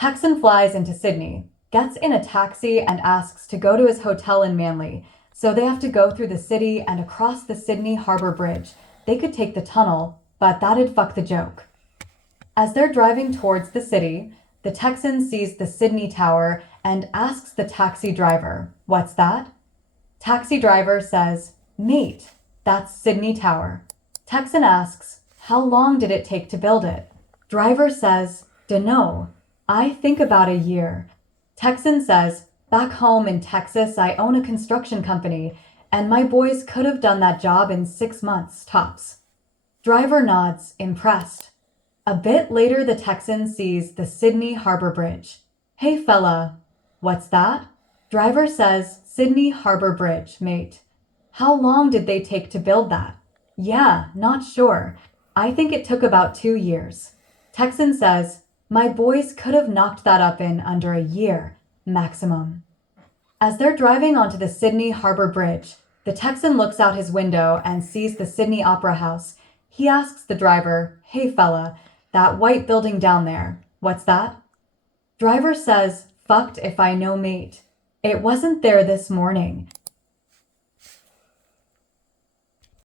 Texan flies into Sydney, gets in a taxi, and asks to go to his hotel in Manly. So they have to go through the city and across the Sydney Harbour Bridge. They could take the tunnel, but that'd fuck the joke. As they're driving towards the city, the Texan sees the Sydney Tower and asks the taxi driver, "What's that?" Taxi driver says, "Mate, that's Sydney Tower." Texan asks, "How long did it take to build it?" Driver says, "Dunno. I think about a year." Texan says, "Back home in Texas, I own a construction company, and my boys could have done that job in 6 months, tops." Driver nods, impressed. A bit later, the Texan sees the Sydney Harbour Bridge. "Hey fella." "What's that?" Driver says, "Sydney Harbour Bridge, mate." "How long did they take to build that?" "Yeah, not sure. I think it took about 2 years." Texan says, "My boys could have knocked that up in under a year, maximum." As they're driving onto the Sydney Harbour Bridge, the Texan looks out his window and sees the Sydney Opera House. He asks the driver, "Hey fella, that white building down there, what's that?" Driver says, "Fucked if I know, mate. It wasn't there this morning.